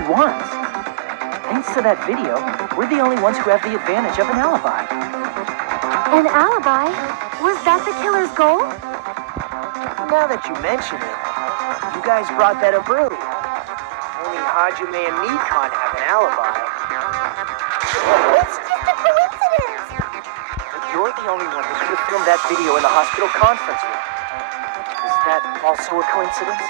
only ones. Thanks to that video, we're the only ones who have the advantage of an alibi. An alibi? Was that the killer's goal? Now that you mention it, you guys brought that up earlier. Only Hajime and Nikon have an alibi. It's just a coincidence! But you're the only one who could have filmed that video in the hospital conference room. Is that also a coincidence?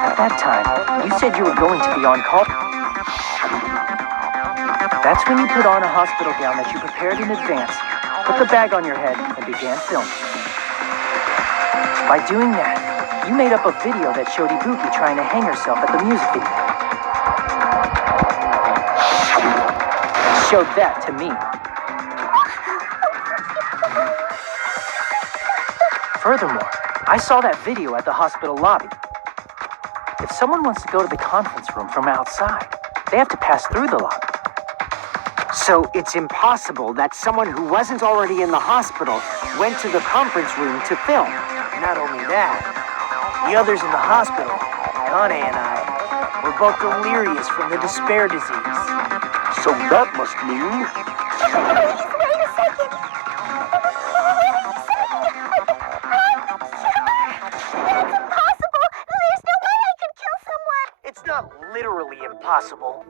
At that time, you said you were going to be on call. That's when you put on a hospital gown that you prepared in advance, put the bag on your head, and began filming. By doing that, you made up a video that showed Ibuki trying to hang herself at the music video. And showed that to me. Furthermore, I saw that video at the hospital lobby. If someone wants to go to the conference room from outside, they have to pass through the lobby. So it's impossible that someone who wasn't already in the hospital went to the conference room to film. Not only that, the others in the hospital, Kane and I, were both delirious from the despair disease. So that must mean... Please, wait a second! What are you saying? I'm the killer? That's impossible! There's no way I could kill someone! It's not literally impossible.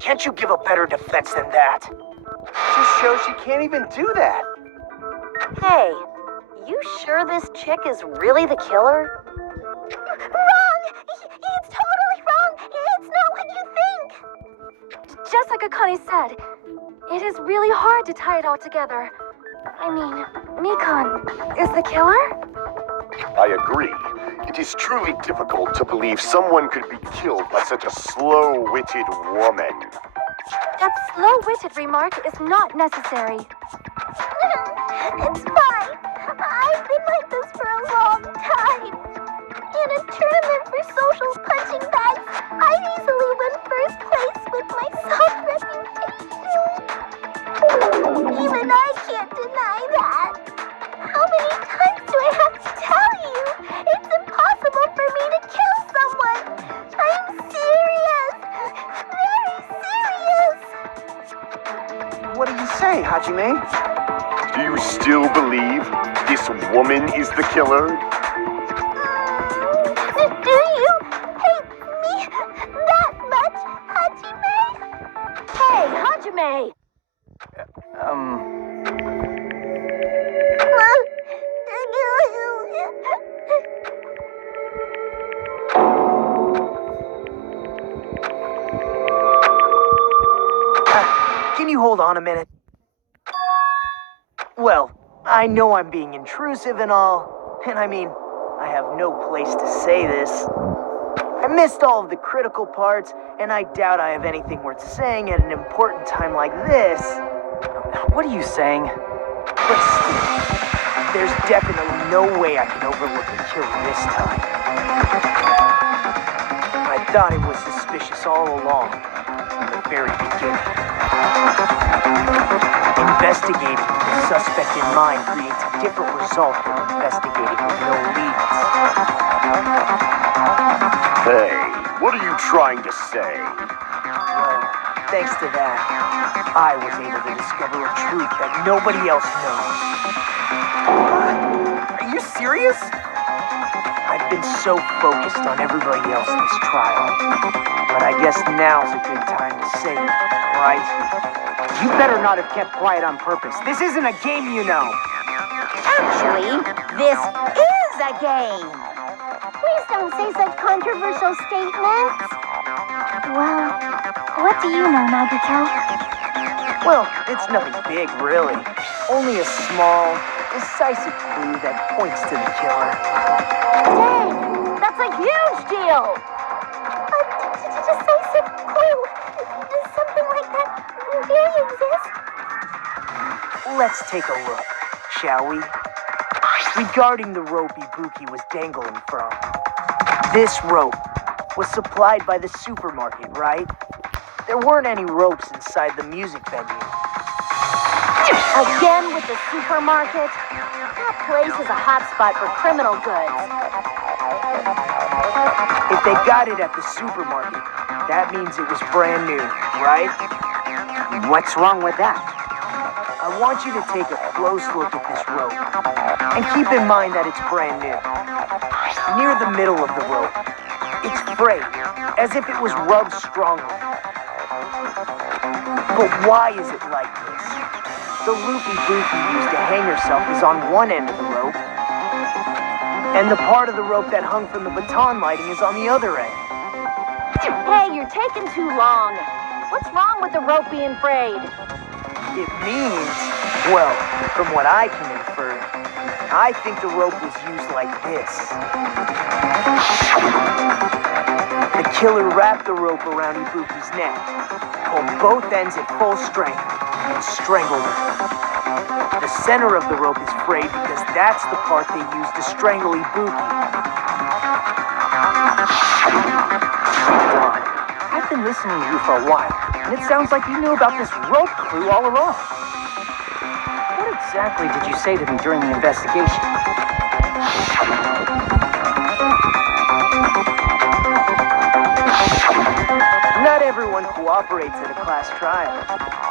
Can't you give a better defense than that? Just shows she can't even do that. Hey, you sure this chick is really the killer? Wrong! It's totally wrong! It's not what you think! Just like Akane said, it is really hard to tie it all together. I mean, Nikon is the killer? I agree. It is truly difficult to believe someone could be killed by such a slow-witted woman. That slow-witted remark is not necessary. It's fine. I've been like this for a long time. In a tournament for social punching bags, I'd easily win first place with my self-reputation. Even I can't deny that. How many times do I have to tell you? It's impossible for me to kill someone. I'm serious. Very serious. What do you say, Hajime? Do you still believe this woman is the killer? Do you hate me that much, Hajime? Hey, Hajime! Can you hold on a minute? Well, I know I'm being intrusive and all, and I mean, I have no place to say this. I missed all of the critical parts, and I doubt I have anything worth saying at an important time like this. What are you saying? But still, there's definitely no way I can overlook the kill this time. I thought it was suspicious all along, from the very beginning. Investigating with the suspect in mind creates a different result than investigating with no leads. Hey, what are you trying to say? Well, thanks to that, I was able to discover a truth that nobody else knows. Are you serious? I've been so focused on everybody else this trial, but I guess now's a good time to say it, right? You better not have kept quiet on purpose. This isn't a game, you know. Actually, this is a game. Please don't say such controversial statements. Well, what do you know, Nagito? Well, it's nothing big, really. Only a small, decisive clue that points to the killer. Dang, that's a huge deal. A decisive clue. Does something like that really exist? Let's take a look, shall we? Regarding the rope Ibuki was dangling from. This rope was supplied by the supermarket, right? There weren't any ropes inside the music venue. Again with the supermarket? That place is a hotspot for criminal goods. If they got it at the supermarket, that means it was brand new, right? What's wrong with that? I want you to take a close look at this rope. And keep in mind that it's brand new. Near the middle of the rope, it's frayed, as if it was rubbed strongly. But why is it like this? The loopy Bookie used to hang herself is on one end of the rope, and the part of the rope that hung from the baton lighting is on the other end. Hey, you're taking too long. What's wrong with the rope being frayed? It means, well, from what I can infer, I think the rope was used like this. The killer wrapped the rope around Ibuki's neck, pulled both ends at full strength, and strangled her. The center of the rope is frayed because that's the part they used to strangle Ibuki. Don, I've been listening to you for a while, and it sounds like you knew about this rope clue all along. What exactly did you say to me during the investigation? Not everyone cooperates at a class trial.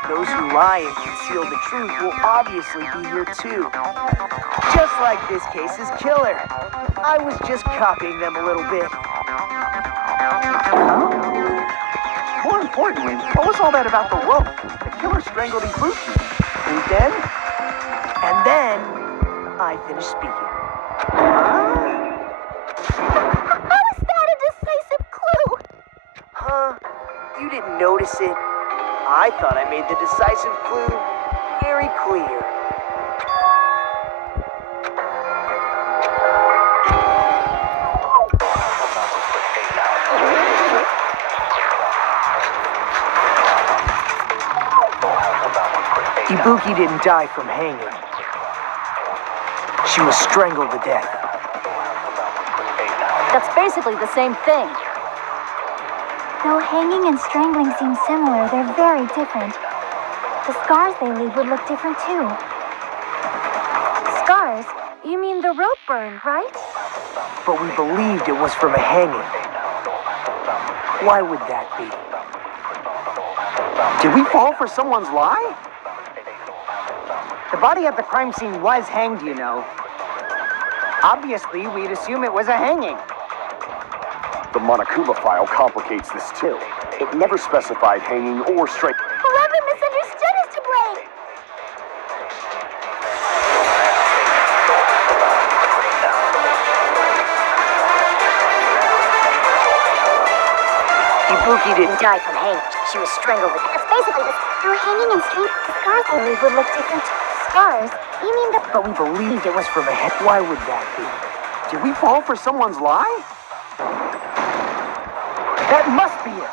Those who lie and conceal the truth will obviously be here too. Just like this case's killer. I was just copying them a little bit. Huh? More importantly, what was all that about the rope? The killer strangled Ibuki. And then, I finished speaking. How is that a decisive clue? Huh? You didn't notice it? I thought I made the decisive clue very clear. Ibuki didn't die from hanging. She was strangled to death. That's basically the same thing. Though hanging and strangling seem similar, they're very different. The scars they leave would look different too. Scars? You mean the rope burn, right? But we believed it was from a hanging. Why would that be? Did we fall for someone's lie? The body at the crime scene was hanged, you know. Obviously, we'd assume it was a hanging. The Monokuma file complicates this too. It never specified hanging or straight. Whoever misunderstood is to blame. Ibuki didn't die. Die from hanging. She was strangled. It's basically this. Though hanging and strangling, the scars they leave would look different too. Scars? You mean the... But we believed it was from a head. Why would that be? Did we fall for someone's lie? That must be it.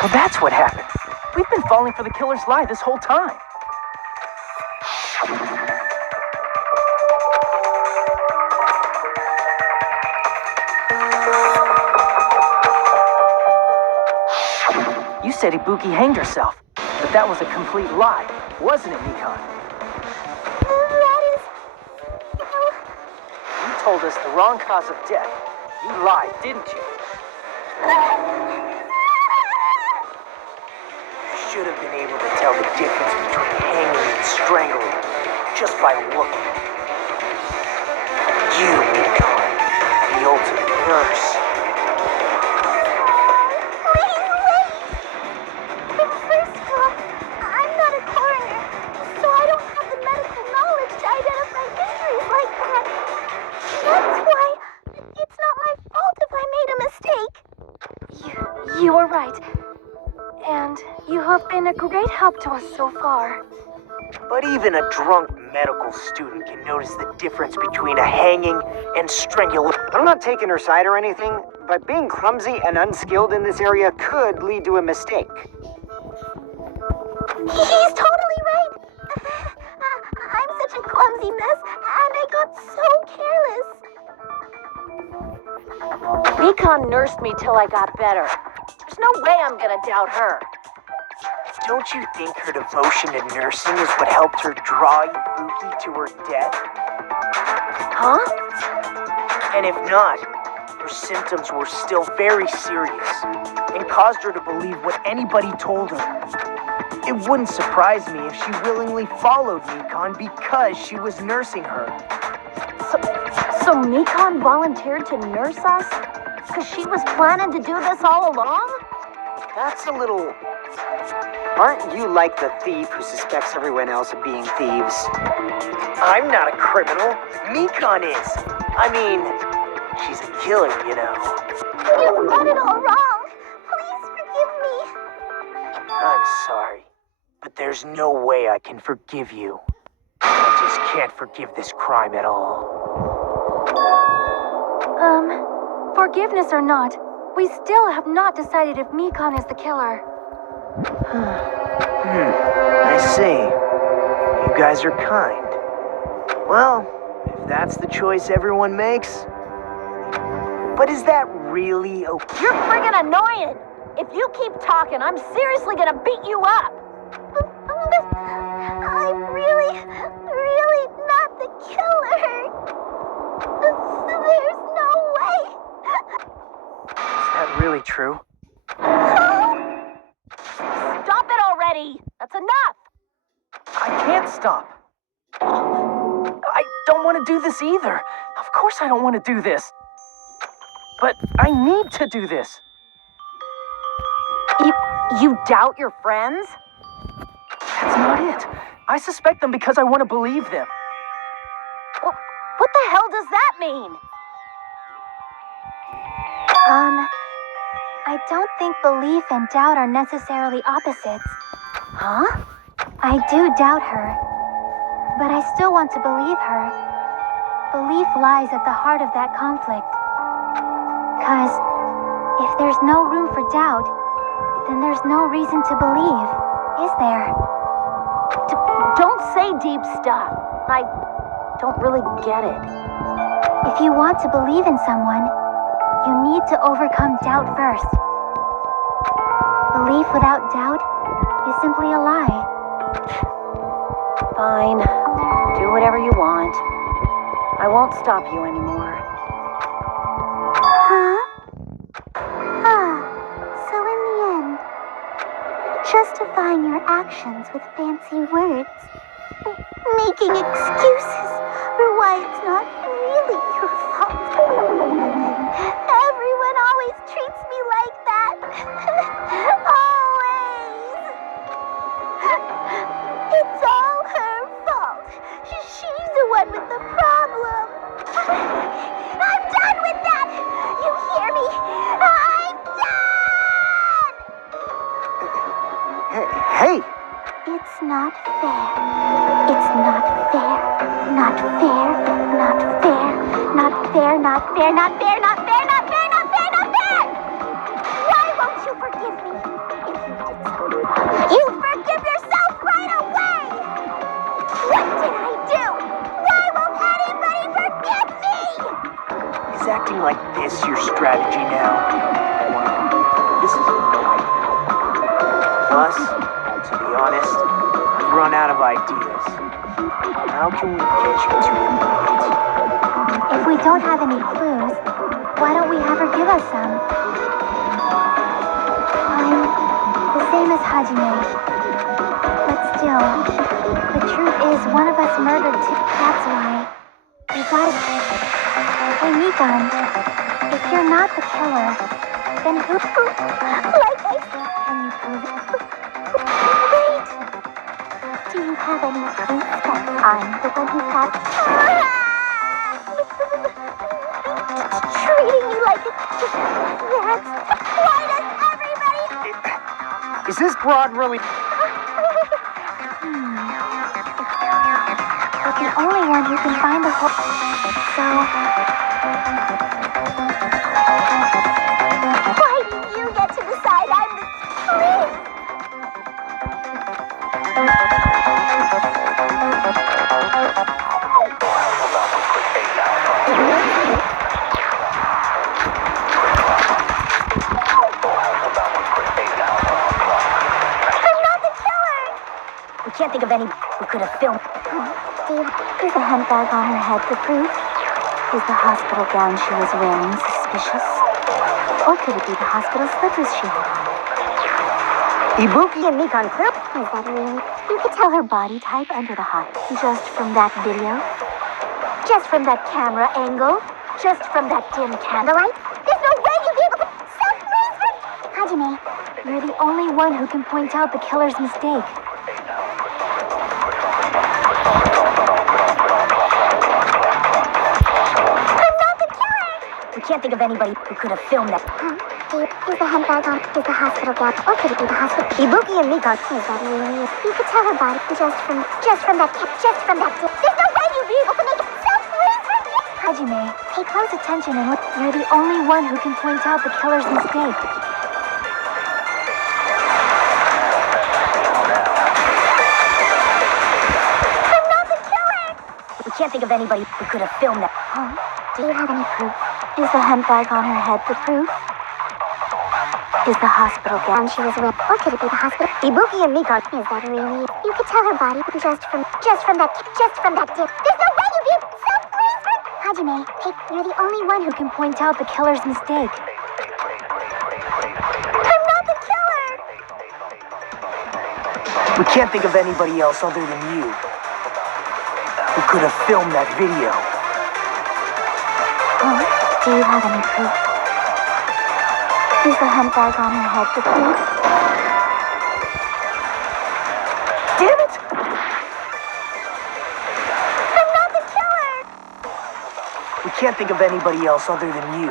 So that's what happened. We've been falling for the killer's lie this whole time. You said Ibuki hanged herself, but that was a complete lie, wasn't it, Nikon? That is... You told us the wrong cause of death. You lied, didn't you? You should have been able to tell the difference between hanging and strangling just by looking. You, Nikon, the ultimate nurse. You were right. And you have been a great help to us so far. But even a drunk medical student can notice the difference between a hanging and strangulation. I'm not taking her side or anything, but being clumsy and unskilled in this area could lead to a mistake. He's totally right. I'm such a clumsy mess, and I got so careless. Mikon nursed me till I got better. There's no way I'm gonna doubt her. Don't you think her devotion to nursing is what helped her draw Ibuki to her death? Huh? And if not, her symptoms were still very serious and caused her to believe what anybody told her. It wouldn't surprise me if she willingly followed Mikon because she was nursing her. So Mikon volunteered to nurse us? Because she was planning to do this all along? That's a little... Aren't you like the thief who suspects everyone else of being thieves? I'm not a criminal. Mikon is. I mean, she's a killer, you know. You've got it all wrong. Please forgive me. I'm sorry, but there's no way I can forgive you. I just can't forgive this crime at all. Forgiveness or not, we still have not decided if Mikon is the killer. I see. You guys are kind. Well, if that's the choice everyone makes... But is that really okay? You're friggin' annoying! If you keep talking, I'm seriously gonna beat you up! I'm really not the killer. There's no way. Is that really true? Stop it already! That's enough! I can't stop. I don't want to do this either. Of course I don't want to do this. But I need to do this. You doubt your friends? That's not it. I suspect them because I want to believe them. What the hell does that mean? I don't think belief and doubt are necessarily opposites. Huh? I do doubt her, but I still want to believe her. Belief lies at the heart of that conflict. 'Cause if there's no room for doubt, then there's no reason to believe, is there? Don't say deep stuff. I don't really get it. If you want to believe in someone, you need to overcome doubt first. Belief without doubt is simply a lie. Fine. Do whatever you want. I won't stop you anymore. Huh? So in the end, justifying your actions with fancy words, making excuses for why it's not really your fault. Everyone always treats me like that. Always. It's all her fault. She's the one with the problem. I'm done with that! You hear me? I'm done! Hey! It's not fair. It's not fair. Not fair. Not fair. Not fair. Not fair. Not fair. Not fair. Not fair. Not fair. Not fair. Why won't you forgive me? If you did so, you forgive yourself right away. What did I do? Why won't anybody forgive me? Is acting like this your strategy now? This is annoying. Plus, to be honest, I've run out of ideas. How can we get you to admit? If we don't have any clues, why don't we have her give us some? I'm the same as Hajime. But still, the truth is one of us murdered two. That's why. We gotta... Hey, Mikon, if you're not the killer, then who... Like I said, Can you prove it? wait. Do you have any proof that I'm the one who had... Treating me like a... That's... Why does everybody... Is this broad really... But the only one who can find the whole... So... Why do you get to decide I'm the... Please! who could have filmed? Is the handbag on her head the proof? Is the hospital gown she was wearing suspicious? Or could it be the hospital slippers she had on? Ibuki and Mikan clear. Is that really? You could tell her body type under the hot. Just from that video? Just from that camera angle? Just from that dim candlelight? There's no way you'd be able to... Stop, Hajime, you're the only one who can point out the killer's mistake. We can't think of anybody who could have filmed that. Is the handbag on? Is the hospital gown? Or could it be the hospital? Ibuki and Mikan. Is that really? You could tell her body just from that dim. There's no way you'd be able to make it. Stop, Hajime, pay close attention and look. You're the only one who can point out the killer's mistake. We can't think of anybody who could have filmed that. Huh? Do you have any proof? Is the handbag on her head the proof? Is the hospital gown she was wearing? Or could it be the hospital? Ibuki and Mikan. Is that really? You could tell her body just from that dim. There's no way you'd be able. Stop, Hajime, you're the only one who can point out the killer's mistake. I'm not the killer! We can't think of anybody else other than you who could have filmed that video. Oh, do you have any proof? Is the handbag on her head the proof? Damn it! I'm not the killer! We can't think of anybody else other than you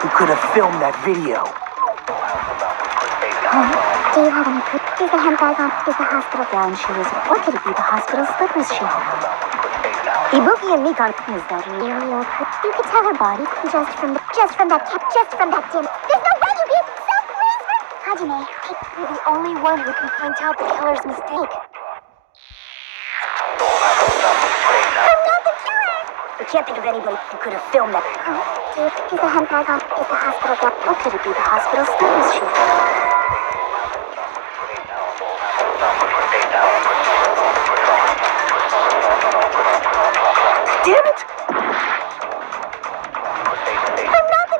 who could have filmed that video. Oh, do you have any proof? Is the handbag on? Is the hospital gown she was wearing? Or could it be the hospital slippers she had on? Ibuki and Mikan. Is that really your proof? You could tell her body just from that dim. There's no way you'd be able. Stop, Hajime, you're the only one who can point out the killer's mistake. I'm not the killer! We can't think of anybody who could have filmed that. Oh, is the handbag on? Is the hospital gown? Or could it be the hospital slippers she had on? Damn it! I'm not the...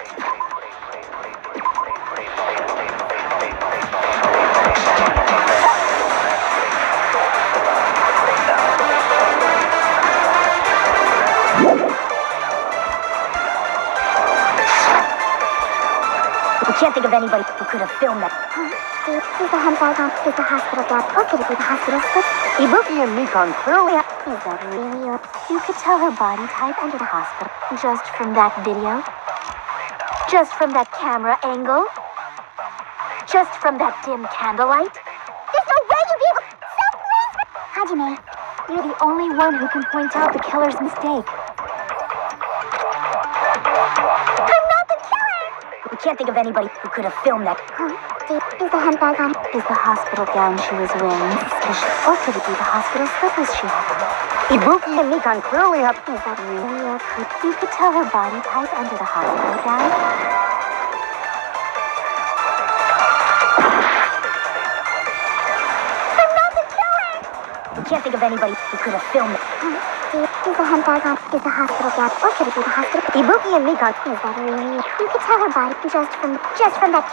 We can't think of anybody who could have filmed that. Is the handbag on? Is the hospital gown? Or could it be the hospital slippers? Ibuki and Mikan clearly. Is that really your... You could tell her body type under the hospital just from that video? Just from that camera angle? Just from that dim candlelight? There's no way you'd be able... Stop, Hajime, you're the only one who can point out the killer's mistake. I'm not the killer! We can't think of anybody who could have filmed that. Is the handbag on? Is the hospital gown she was wearing suspicious? Or could it be the hospital slippers she had on? Ibuki and Mikan clearly have. Is that really your proof? You could tell her body type under the hospital gown? I'm not the killer! We can't think of anybody who could have filmed it. Is the handbag on? Is the hospital gown? Or could it be the hospital? Ibuki and Mikan. Is that really? You could tell her body just from that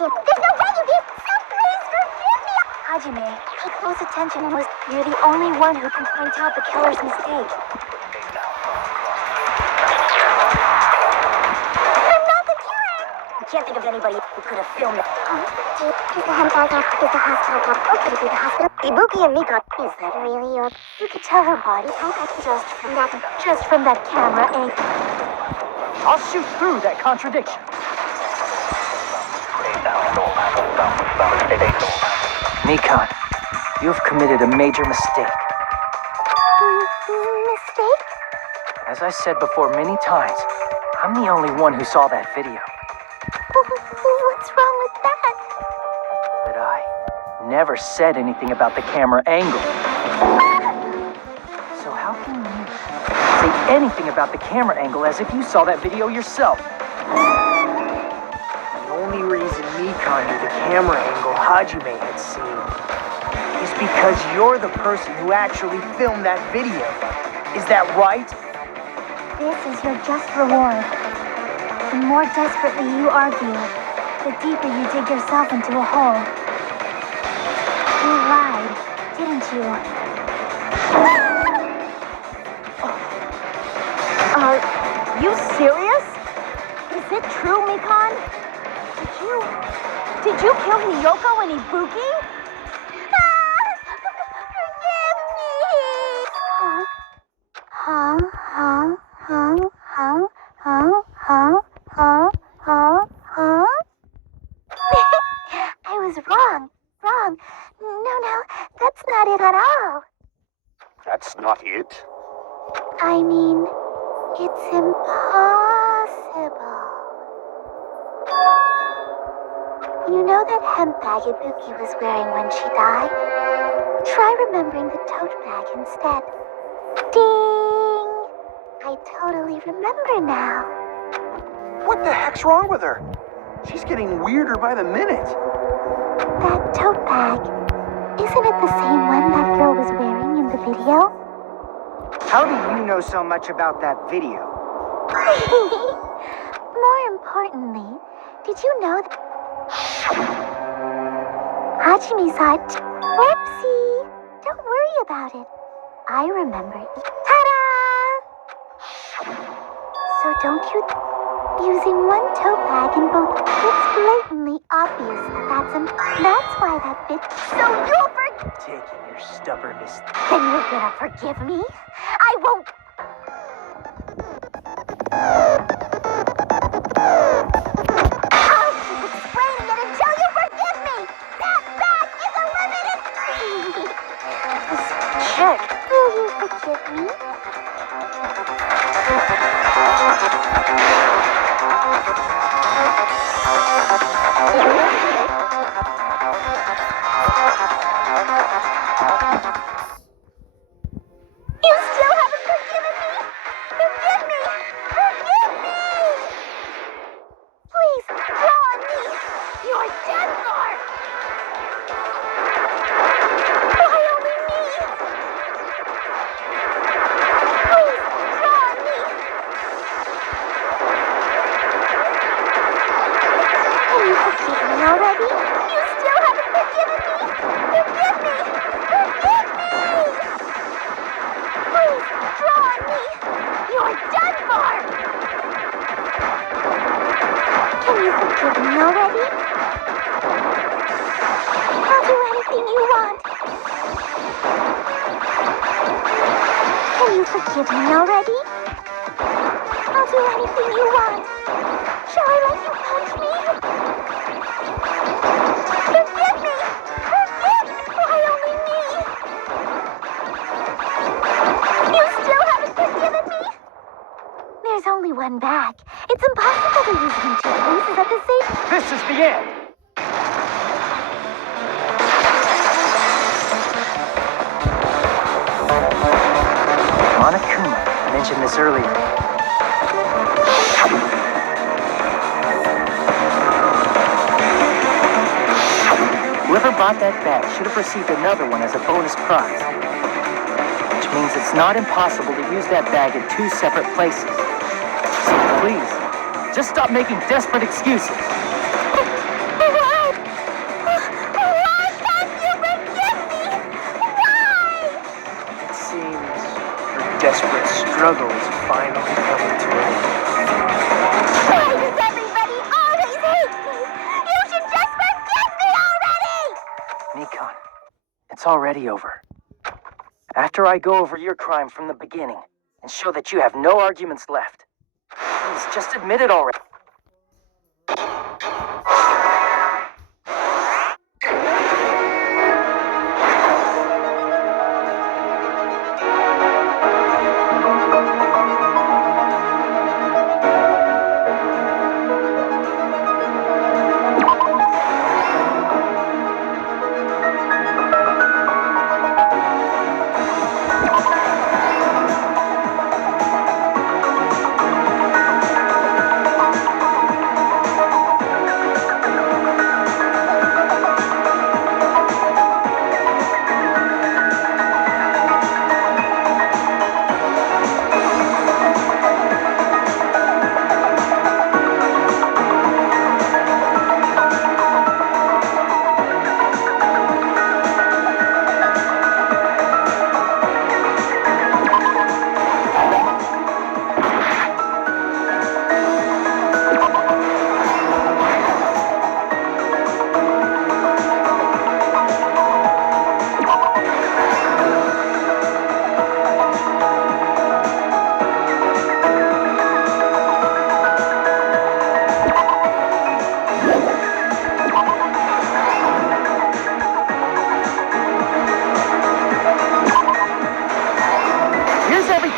dim. There's no way you'd be able. Stop, please forgive me. Hajime, pay close attention and listen. You're the only one who can point out the killer's mistake. I'm not the killer! We can't think of anybody who could have filmed it. Is the handbag on? Is the hospital gown? Or could it be the hospital? Ibuki and Mikan. Is that really your... You could tell her body type just from that camera angle. I'll shoot through that contradiction. Mikan, you have committed a major mistake. Mistake? As I said before many times, I'm the only one who saw that video. What's wrong with that? But I never said anything about the camera angle. So how can you say anything about the camera angle as if you saw that video yourself? The only reason Mikan knew the camera angle Hajime had seen is because you're the person who actually filmed that video. Is that right? This is your just reward. The more desperately you argue, the deeper you dig yourself into a hole. You lied, didn't you? Are you serious? Is it true, Mikan? Did you kill Hiyoko and Ibuki? Forgive me! Huh? I was wrong. No, that's not it at all. That's not it? I mean, it's impossible. You know that hemp bag Ibuki was wearing when she died? Try remembering the tote bag instead. Ding! I totally remember now. What the heck's wrong with her? She's getting weirder by the minute. That tote bag, isn't it the same one that girl was wearing in the video? How do you know so much about that video? More importantly, did you know that Hajime saw it? Whoopsie! Don't worry about it. I remember it. Ta-da! So don't you... Using one tote bag in both, it's blatantly obvious that's why that bit... So you'll Taking your stubbornness. Then you're gonna forgive me? I won't... I'll keep explaining it until you forgive me! That bag is a limited... Check. Will you forgive me? You still haven't forgiven me? Forgive me! Forgive me! Please, draw on me! You're dead for! Why only me? Please, draw on me! Can you forgive me already? You still haven't forgiven me? Forgive me! Forgive me! Please, draw on me! You're done for! Can you forgive me already? I'll do anything you want. Can you forgive me already? I'll do anything you want. Shall I let you punch me? Forgive me! Forgive! Why only me? You still haven't forgiven me? There's only one bag. It's impossible to use it in two places at the same... This is the end. Monokuma, I mentioned this earlier. Whoever bought that bag should have received another one as a bonus prize. Which means it's not impossible to use that bag in two separate places. So please, just stop making desperate excuses. Why? Why can't you forgive me? Why? It seems her desperate struggle is finally coming to an end. Why does everybody always hate me? You should just forgive me already! Nikon, it's already over. After I go over your crime from the beginning and show that you have no arguments left, please just admit it already.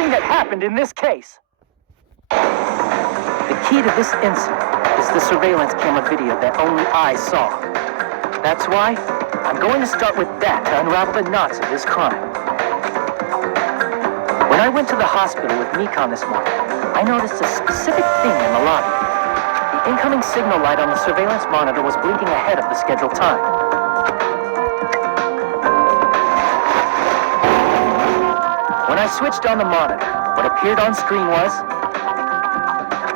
everything that happened in this case. The key to this incident is the surveillance camera video that only I saw. That's why I'm going to start with that to unravel the knots of this crime. When I went to the hospital with Mikon this morning, I noticed a specific thing in the lobby. The incoming signal light on the surveillance monitor was blinking ahead of the scheduled time. When I switched on the monitor, what appeared on screen was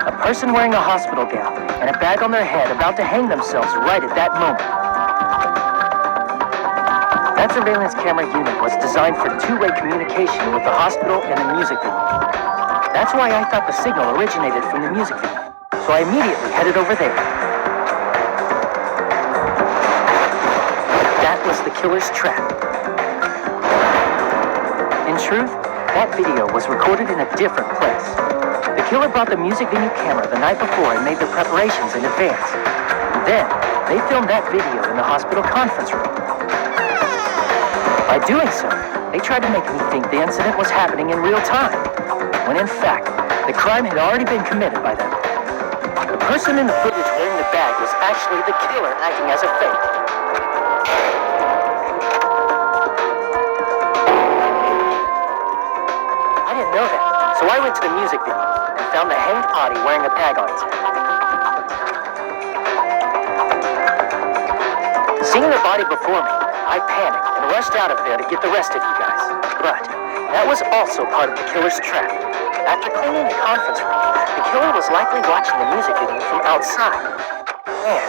a person wearing a hospital gown and a bag on their head about to hang themselves right at that moment. That surveillance camera unit was designed for two-way communication with the hospital and the music venue. That's why I thought the signal originated from the music venue, so I immediately headed over there. That was the killer's trap. In truth, that video was recorded in a different place. The killer brought the music venue camera the night before and made their preparations in advance. Then, they filmed that video in the hospital conference room. By doing so, they tried to make me think the incident was happening in real time, when in fact, the crime had already been committed by them. The person in the footage wearing the bag was actually the killer acting as a fake. I didn't know that, so I went to the music venue and found the hanged body wearing a bag on its head. Seeing the body before me, I panicked and rushed out of there to get the rest of you guys. But that was also part of the killer's trap. After cleaning the conference room, the killer was likely watching the music video from outside. And,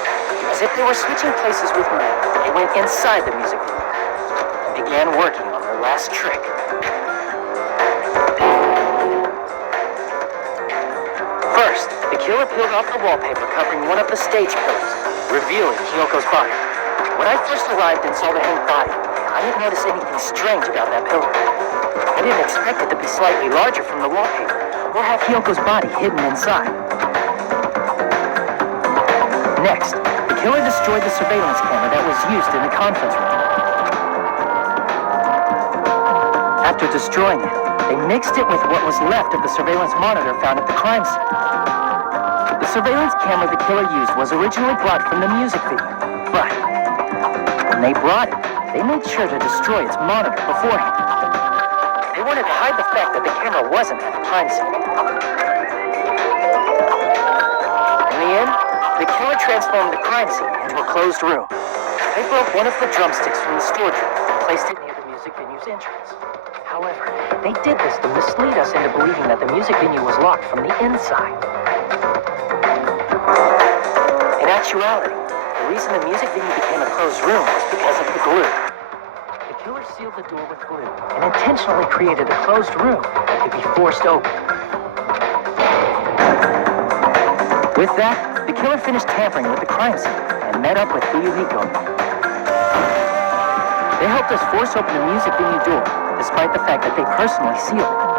as if they were switching places with me, they went inside the music video and began working on their last trick. First, the killer peeled off the wallpaper covering one of the stage pillars, revealing Kyoko's body. When I first arrived and saw the hanged body, I didn't notice anything strange about that pillar. I didn't expect it to be slightly larger from the wallpaper, or have Kyoko's body hidden inside. Next, the killer destroyed the surveillance camera that was used in the conference room. After destroying it, they mixed it with what was left of the surveillance monitor found at the crime scene. The surveillance camera the killer used was originally brought from the music video, but when they brought it, they made sure to destroy its monitor beforehand. They wanted to hide the fact that the camera wasn't at the crime scene. In the end, the killer transformed the crime scene into a closed room. They broke one of the drumsticks from the storage room and placed it near the music venue's entrance. However, they did this to mislead us into believing that the music venue was locked from the inside. In actuality, the reason the music venue became a closed room was because of the glue. The killer sealed the door with glue and intentionally created a closed room that could be forced open. With that, the killer finished tampering with the crime scene and met up with Fuyuhiko. They helped us force open the music venue door, despite the fact that they personally sealed it.